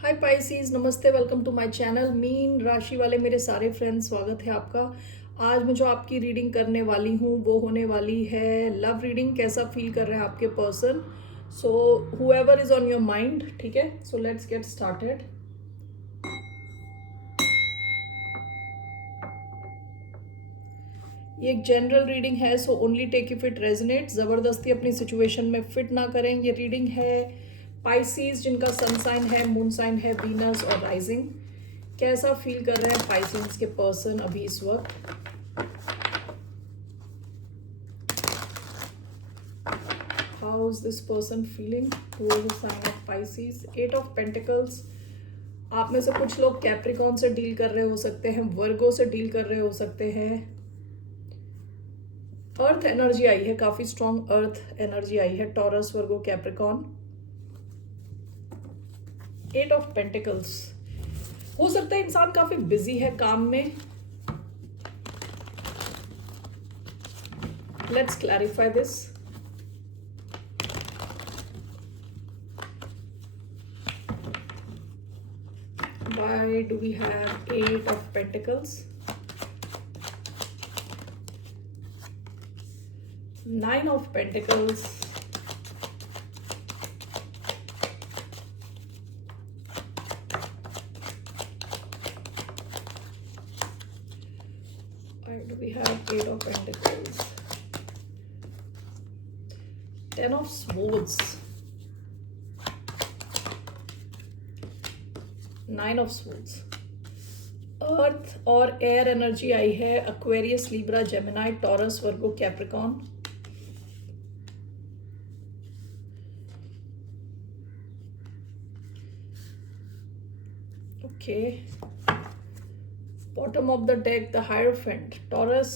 हाय Pisces, नमस्ते, welcome to my channel. मीन राशि वाले मेरे सारे फ्रेंड्स, स्वागत है आपका। आज मैं जो आपकी रीडिंग करने वाली हूँ वो होने वाली है लव रीडिंग। कैसा फील कर रहे हैं आपके person, so whoever is on your mind. ठीक है, सो लेट्स गेट स्टार्टेड। ये एक जनरल रीडिंग है, so only take if it resonate. ज़बरदस्ती अपनी सिचुएशन में फिट ना करें। ये रीडिंग है पाइसीज जिनका सन साइन है, मून साइन है वीनस और राइजिंग। कैसा फील कर रहे हैं पाइसीज के पर्सन अभी इस वक्त। How is this person feeling towards the sign of Pisces? 8 of Pentacles। आप में से कुछ लोग कैप्रिकॉन से डील कर रहे हो सकते हैं, वर्गो से डील कर रहे हो सकते हैं। अर्थ एनर्जी आई है, काफी स्ट्रॉन्ग अर्थ एनर्जी आई है। Taurus, Virgo, Capricorn. 8 of pentacles. हो सकता है इंसान काफी बिजी है काम में। Let's clarify this. Why do we have 8 of Pentacles? 9 of Pentacles. Why do we have 8 of Pentacles? 10 of Swords. 9 of Swords। Earth और एयर एनर्जी आई है। Aquarius, Libra, Gemini, Taurus, Virgo, Capricorn. Okay, bottom of the deck the Hierophant, Taurus,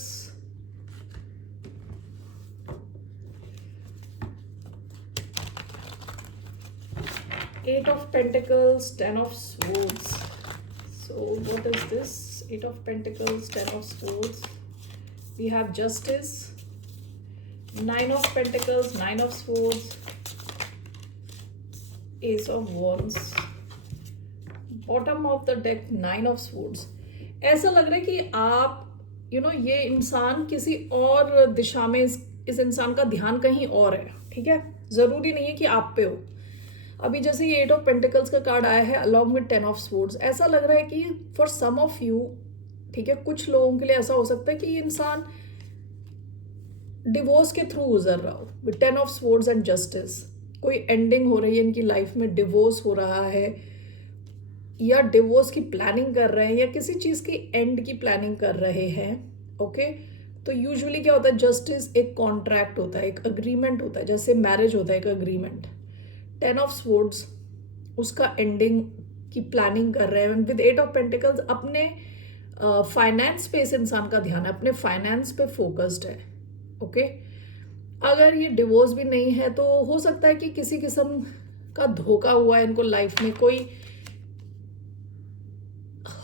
8 of Pentacles, 10 of Swords. So what is this? 8 of Pentacles, 10 of Swords. We have Justice, 9 of Pentacles, 9 of Swords, Ace of Wands. Bottom of the deck, 9 of Swords. ऐसा लग रहा है कि आप ये इंसान किसी और दिशा में, इस इंसान का ध्यान कहीं और है। ठीक है, जरूरी नहीं है कि आप पे हो। अभी जैसे ये 8 ऑफ पेंटिकल्स का कार्ड आया है अलॉन्ग विद 10 ऑफ स्वॉर्ड्स, ऐसा लग रहा है कि फॉर सम ऑफ यू, ठीक है, कुछ लोगों के लिए ऐसा हो सकता है कि ये इंसान डिवोर्स के थ्रू गुजर रहा हो। With 10 of swords and justice, कोई एंडिंग हो रही है इनकी लाइफ में, डिवोर्स हो रहा है या डिवोर्स की प्लानिंग कर रहे हैं या किसी चीज की एंड की प्लानिंग कर रहे हैं। ओके, तो यूजुअली क्या होता है, जस्टिस एक कॉन्ट्रैक्ट होता है, एक अग्रीमेंट होता है, जैसे मैरिज होता है एक अग्रीमेंट। 10 ऑफ स्वॉर्ड्स उसका एंडिंग की प्लानिंग कर रहे हैं। विद 8 ऑफ पेंटिकल्स अपने फाइनेंस पे इस इंसान का ध्यान है, अपने फाइनेंस पे फोकस्ड है। ओके, अगर ये डिवोर्स भी नहीं है तो हो सकता है कि किसी किस्म का धोखा हुआ है इनको लाइफ में, कोई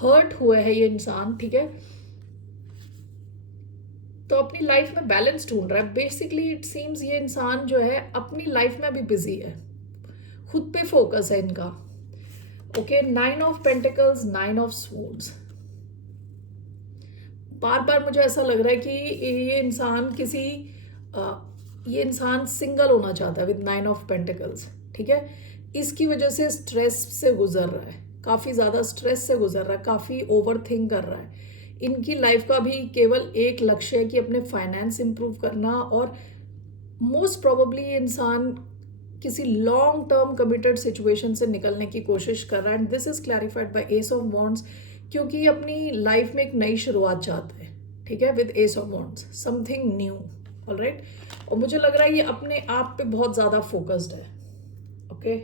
हर्ट हुआ है ये इंसान। ठीक है, तो अपनी लाइफ में बैलेंस ढूंढ रहा है। बेसिकली इट सीम्स ये इंसान जो है अपनी लाइफ में अभी बिजी है, खुद पे फोकस है इनका। Okay, 9 of pentacles, 9 of swords. बार बार मुझे ऐसा लग रहा है कि ये इंसान सिंगल होना चाहता है विद 9 ऑफ पेंटिकल्स। ठीक है, इसकी वजह से स्ट्रेस से गुजर रहा है, काफी ज्यादा स्ट्रेस से गुजर रहा है, काफी ओवर थिंक कर रहा है। इनकी लाइफ का भी केवल एक लक्ष्य है कि अपने फाइनेंस इंप्रूव करना, और मोस्ट प्रोबेबली ये इंसान किसी लॉन्ग टर्म कमिटेड सिचुएशन से निकलने की कोशिश कर रहा है। And this is clarified by S of wands, क्योंकि अपनी लाइफ में एक नई शुरुआत चाहते हैं। ठीक है, with S of wands, something new. Alright, और मुझे लग रहा है ये अपने आप पे बहुत ज्यादा फोकस्ड है। ओके,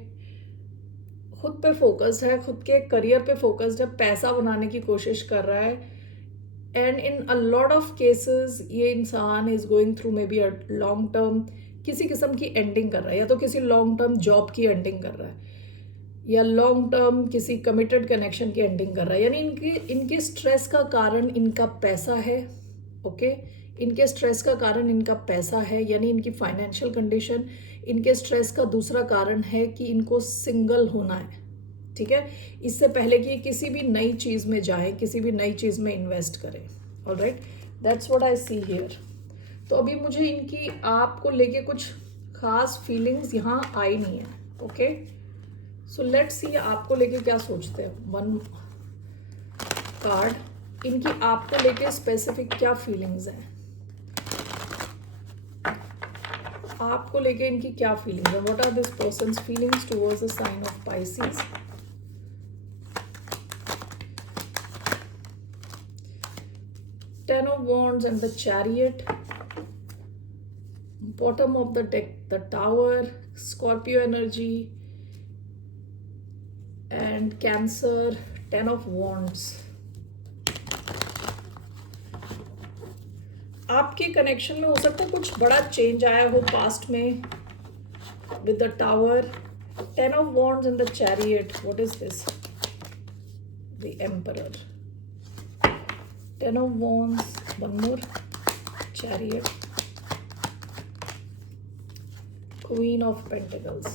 खुद पे फोकस्ड है, खुद के करियर पे फोकस्ड है, पैसा बनाने की कोशिश कर रहा है। And in a lot of cases ये इंसान is going through may be a long term किसी किस्म की एंडिंग कर रहा है, या तो किसी लॉन्ग टर्म जॉब की एंडिंग कर रहा है, या लॉन्ग टर्म किसी कमिटेड कनेक्शन की एंडिंग कर रहा है। यानी इनके स्ट्रेस का कारण इनका पैसा है। ओके, इनके स्ट्रेस का कारण इनका पैसा है, यानी इनकी फाइनेंशियल कंडीशन। इनके स्ट्रेस का दूसरा कारण है कि इनको सिंगल होना है। ठीक है, इससे पहले कि ये किसी भी नई चीज़ में जाए, किसी भी नई चीज़ में इन्वेस्ट करें। Alright, that's what I see here. तो अभी मुझे इनकी आपको लेके कुछ खास फीलिंग्स यहाँ आई नहीं है। ओके, सो लेट्स सी आपको लेके क्या सोचते हैं। वन कार्ड, इनकी आपको लेके स्पेसिफिक क्या फीलिंग्स हैं, आपको लेके इनकी क्या फीलिंग्स है। What are this person's feelings towards the sign of Pisces. Ten of Wands and the Chariot. Bottom of the deck, the Tower, Scorpio energy, and Cancer, Ten of Wands. आपके connection में हो सकता है कुछ बड़ा change आया हो past में with the Tower, Ten of Wands and the Chariot. What is this? The Emperor. Ten of Wands, one more, Chariot, Queen of Pentacles,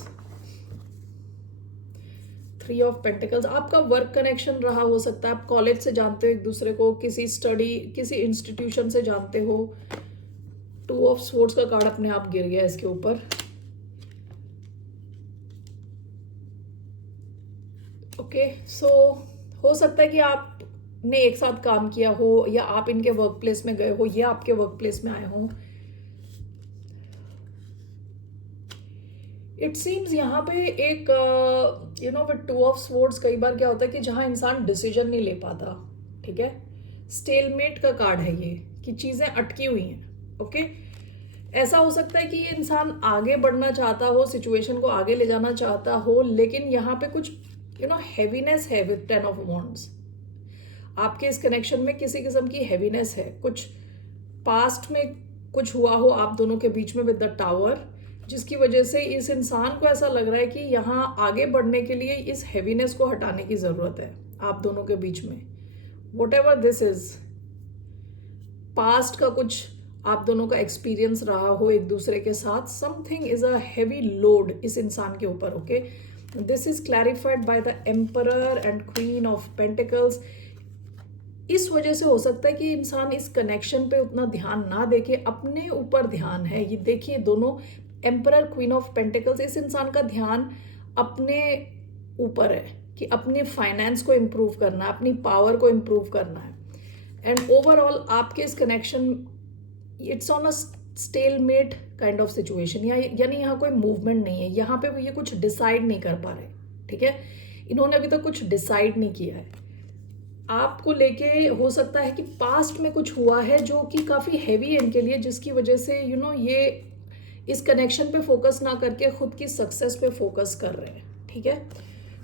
Three of Pentacles. आपका वर्क कनेक्शन रहा हो सकता है, आप कॉलेज से जानते हो एक दूसरे को, किसी स्टडी, किसी इंस्टीट्यूशन से जानते हो। टू ऑफ स्वॉर्ड्स का कार्ड अपने आप गिर गया इसके ऊपर। ओके, सो हो सकता है कि आपने एक साथ काम किया हो, या आप इनके वर्क प्लेस में गए हो, या आपके वर्क प्लेस में आए हो। इट सीम्स यहाँ पे एक विद टू ऑफ स्वॉर्ड्स कई बार क्या होता है कि जहाँ इंसान डिसीजन नहीं ले पाता, ठीक है, स्टेलमेट का कार्ड है ये, कि चीज़ें अटकी हुई हैं। ओके, ऐसा हो सकता है कि ये इंसान आगे बढ़ना चाहता हो, सिचुएशन को आगे ले जाना चाहता हो, लेकिन यहाँ पे कुछ हैवीनेस है विद टेन ऑफ वॉन्ड्स। आपके इस कनेक्शन में किसी किस्म की हैवीनेस है, कुछ पास्ट में कुछ हुआ हो आप दोनों के बीच में विद द टावर, जिसकी वजह से इस इंसान को ऐसा लग रहा है कि यहाँ आगे बढ़ने के लिए इस हैवीनेस को हटाने की ज़रूरत है आप दोनों के बीच में। What ever this is, past का कुछ आप दोनों का एक्सपीरियंस रहा हो एक दूसरे के साथ, something is a heavy load इस इंसान के ऊपर। Okay, this is clarified by the emperor and queen of pentacles. इस वजह से हो सकता है कि इंसान इस कनेक्शन पे उतना ध्यान ना देके अपने ऊपर ध्यान है। ये देखिए दोनों, एम्परर, क्वीन ऑफ पेंटिकल्स, इस इंसान का ध्यान अपने ऊपर है कि अपने फाइनेंस को इम्प्रूव करना है, अपनी पावर को इम्प्रूव करना है। एंड ओवरऑल आपके इस connection, it's on a stalemate kind of situation, यानी यहाँ कोई मूवमेंट नहीं है, यहाँ पे वो ये कुछ डिसाइड नहीं कर पा रहे। ठीक है, इन्होंने अभी तक कुछ डिसाइड नहीं किया है आपको लेके। हो सकता है कि पास्ट में कुछ हुआ है जो कि काफ़ी हैवी है इनके लिए, जिसकी वजह से ये इस कनेक्शन पे फोकस ना करके खुद की सक्सेस पे फोकस कर रहे हैं। ठीक है,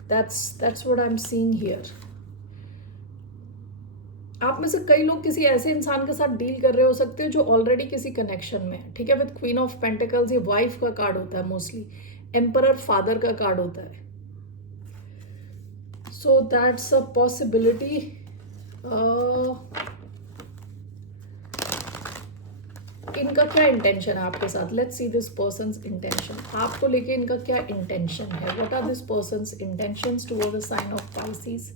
that's what I am seeing here. आप में से कई लोग किसी ऐसे इंसान के साथ डील कर रहे हो सकते हो जो ऑलरेडी किसी कनेक्शन में है। ठीक है, विद क्वीन ऑफ पेंटिकल्स ये वाइफ का कार्ड होता है मोस्टली, एम्परर फादर का कार्ड होता है। So that's a possibility. इनका क्या इंटेंशन है आपके साथ, let's see this person's intention. आपको लेके इनका क्या इंटेंशन है, what are this person's intentions toward the sign of Pisces.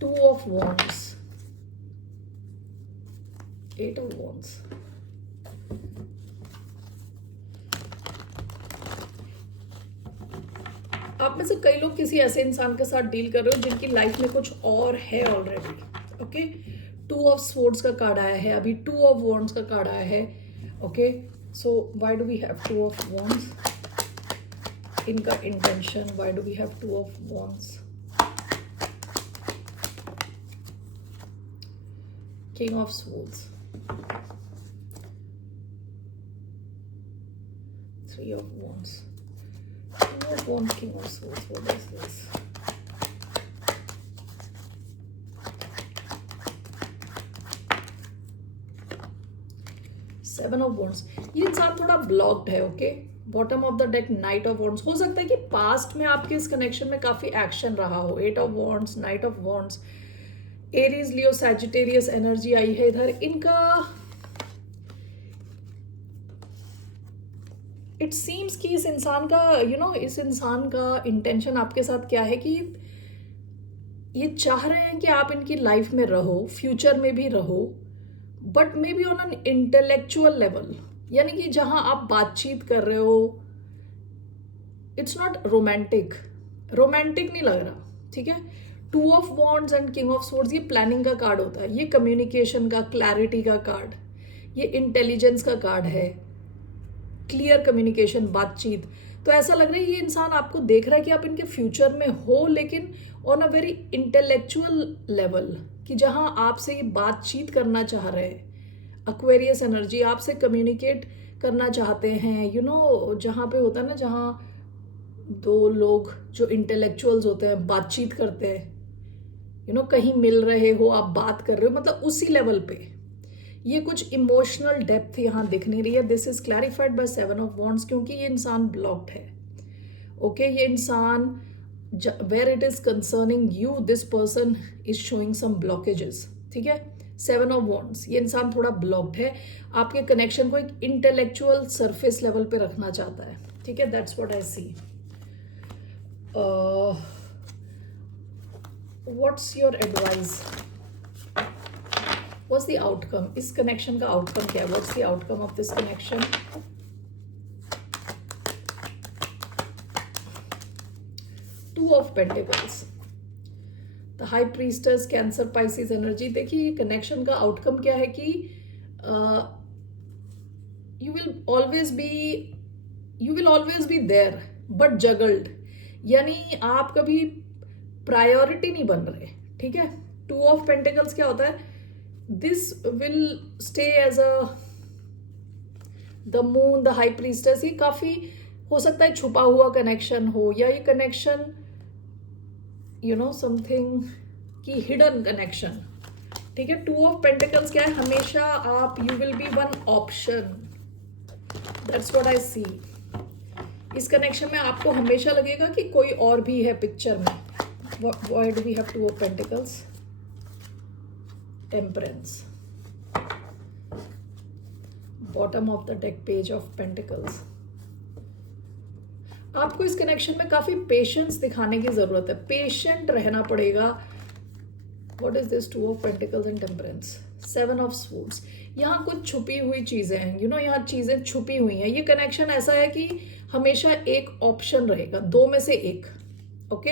Two of wands, eight of wands, आप में से कई लोग किसी ऐसे इंसान के साथ डील कर रहे हो जिनकी लाइफ में कुछ और है already. Okay, two of swords का कार्ड आया है, अभी टू ऑफ वॉन्ड्स का कार्ड आया है। Okay, so why do we have two of wands, इनका intention, why do we have two of wands. King of swords, three of wands, two of wands, king of swords, what is this? Seven of wands, ये इंसान थोड़ा blocked है। Okay, bottom of the deck, knight of wands. हो सकता है कि past में आपके इस कनेक्शन में काफी एक्शन रहा हो। Eight of wands, knight of wands, Aries, Leo, Sagittarius energy आई है इधर। इनका इट सीम्स कि इस इंसान का इस इंसान का इंटेंशन आपके साथ क्या है कि ये चाह रहे हैं कि आप इनकी लाइफ में रहो, फ्यूचर में भी रहो, but may be on an intellectual level, यानी कि जहां आप बातचीत कर रहे हो, इट्स नॉट रोमांटिक, रोमांटिक नहीं लग रहा, ठीक है। Two of wands and king of swords, ये प्लानिंग का कार्ड होता है, ये कम्युनिकेशन का, क्लैरिटी का कार्ड, ये इंटेलिजेंस का कार्ड है, क्लियर कम्युनिकेशन, बातचीत। तो ऐसा लग रहा है ये इंसान आपको देख रहा है कि आप इनके फ्यूचर में हो, लेकिन on a very intellectual level, कि जहां आपसे ये बातचीत करना चाह रहे हैं। अक्वेरियस एनर्जी, आपसे कम्युनिकेट करना चाहते हैं, यू नो, जहाँ पे होता है ना, जहाँ दो लोग जो इंटेलेक्चुअल्स होते हैं बातचीत करते हैं, यू नो, कहीं मिल रहे हो, आप बात कर रहे हो, मतलब उसी लेवल पे ये कुछ इमोशनल डेप्थ यहाँ दिख नहीं रही है। This is clarified by 7 of wands, क्योंकि ये इंसान ब्लॉक्ड है। ओके, ये इंसान, where it is concerning you, this person is showing some blockages, ठीक है। 7 ऑफ वॉन्ड्स, ये इंसान थोड़ा ब्लॉक्ड है, आपके कनेक्शन को एक इंटेलेक्चुअल सरफेस लेवल पे रखना चाहता है, ठीक है। That's what I see. What's your advice, what's the outcome, इस कनेक्शन का आउटकम क्या है, what's the outcome of this connection. Two of pentacles, the high priestess, Cancer, Pisces energy. देखिए ये कनेक्शन का आउटकम क्या है कि you will always be there but juggled, यानी आप कभी प्रायोरिटी नहीं बन रहे, ठीक है। टू ऑफ पेंटिकल्स क्या होता है, this will stay as a the moon, the high priestess, ये काफी हो सकता है छुपा हुआ कनेक्शन हो, या ये कनेक्शन यू नो समथिंग की हिडन कनेक्शन, ठीक है। टू ऑफ पेंटिकल्स क्या है, हमेशा आप, you will be one option, that's what I see. इस कनेक्शन में आपको हमेशा लगेगा कि कोई और भी है पिक्चर में। Why do we have two of pentacles, temperance, bottom of the deck, page of pentacles. आपको इस कनेक्शन में काफी पेशेंस दिखाने की जरूरत है, पेशेंट रहना पड़ेगा। What is this, to of pentacles and temperance, 7 of swords, यहाँ कुछ छुपी हुई चीजें हैं, यू नो, यहाँ चीजें छुपी हुई हैं। ये कनेक्शन ऐसा है कि हमेशा एक ऑप्शन रहेगा, दो में से एक, ओके।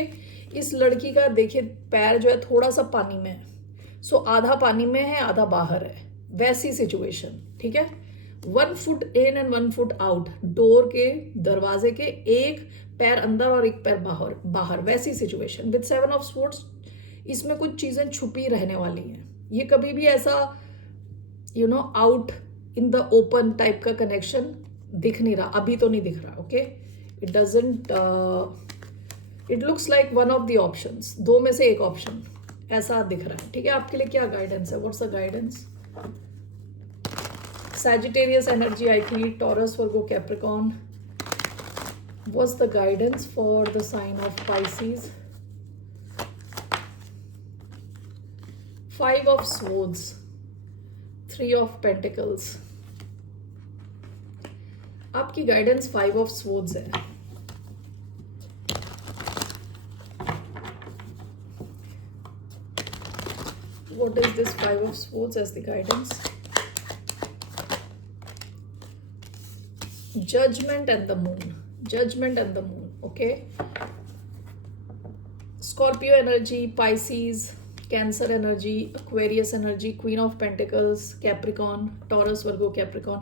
इस लड़की का देखिए पैर जो है थोड़ा सा पानी में है, सो आधा पानी में है, आधा बाहर है, वैसी सिचुएशन, ठीक है। 1 foot in and 1 foot out, door के, दरवाजे के, एक पैर अंदर और एक पैर बाहर बाहर, वैसी सिचुएशन विद 7 ऑफ स्वॉर्ड्स। इसमें कुछ चीजें छुपी रहने वाली हैं, ये कभी भी ऐसा you know out in the open type का कनेक्शन दिख नहीं रहा, अभी तो नहीं दिख रहा, okay. It doesn't, it looks like one of the options, दो में से एक ऑप्शन ऐसा दिख रहा है, ठीक है। आपके लिए क्या गाइडेंस है, what's the guidance. Sagittarius energy, I feel, Taurus, Virgo, Capricorn. What's the guidance for the sign of Pisces? 5 of Swords, 3 of Pentacles. आपकी गाइडेंस 5 of Swords है। What is this 5 of Swords as the guidance? Judgment and the moon, judgment and the moon, okay. Scorpio energy, Pisces, Cancer energy, Aquarius energy, Queen of Pentacles, Capricorn, Taurus, Virgo, Capricorn.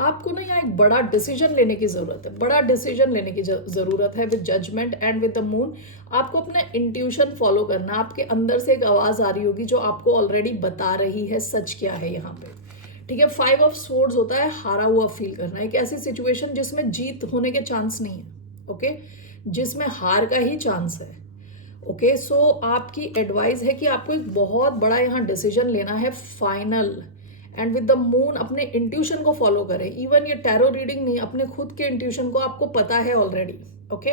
आपको ना यहाँ एक बड़ा decision लेने की जरूरत है, बड़ा डिसीजन लेने की जरूरत है with judgement and with the moon. आपको अपना इंट्यूशन फॉलो करना, आपके अंदर से एक आवाज आ रही होगी जो आपको ऑलरेडी बता रही है सच क्या है यहाँ पे, ठीक है। 5 ऑफ स्वॉर्ड्स होता है हारा हुआ फील करना, एक ऐसी सिचुएशन जिसमें जीत होने के चांस नहीं है, ओके, जिसमें हार का ही चांस है, ओके। सो आपकी एडवाइस है कि आपको एक बहुत बड़ा यहाँ डिसीजन लेना है, final, and with the moon अपने इंट्यूशन को फॉलो करें। इवन ये टैरो रीडिंग नहीं, अपने खुद के इंट्यूशन को आपको पता है ऑलरेडी, ओके।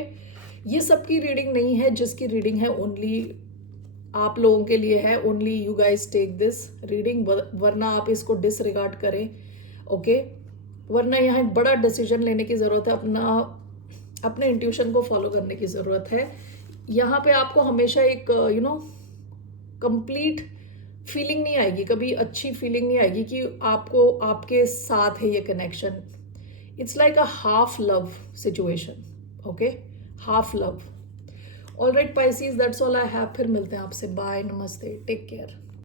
ये सबकी रीडिंग नहीं है, जिसकी रीडिंग है ओनली आप लोगों के लिए है, only you guys take this reading, वरना आप इसको डिसरिगार्ड करें, ओके। वरना यहाँ एक बड़ा डिसीजन लेने की ज़रूरत है, अपने इंट्यूशन को फॉलो करने की ज़रूरत है। यहाँ पे आपको हमेशा एक कंप्लीट फीलिंग नहीं आएगी, कभी अच्छी फीलिंग नहीं आएगी कि आपको आपके साथ है ये connection. It's like a half love situation. Okay, half love. All right Pisces, that's all I have. फिर मिलते हैं आपसे. बाय, नमस्ते, टेक केयर.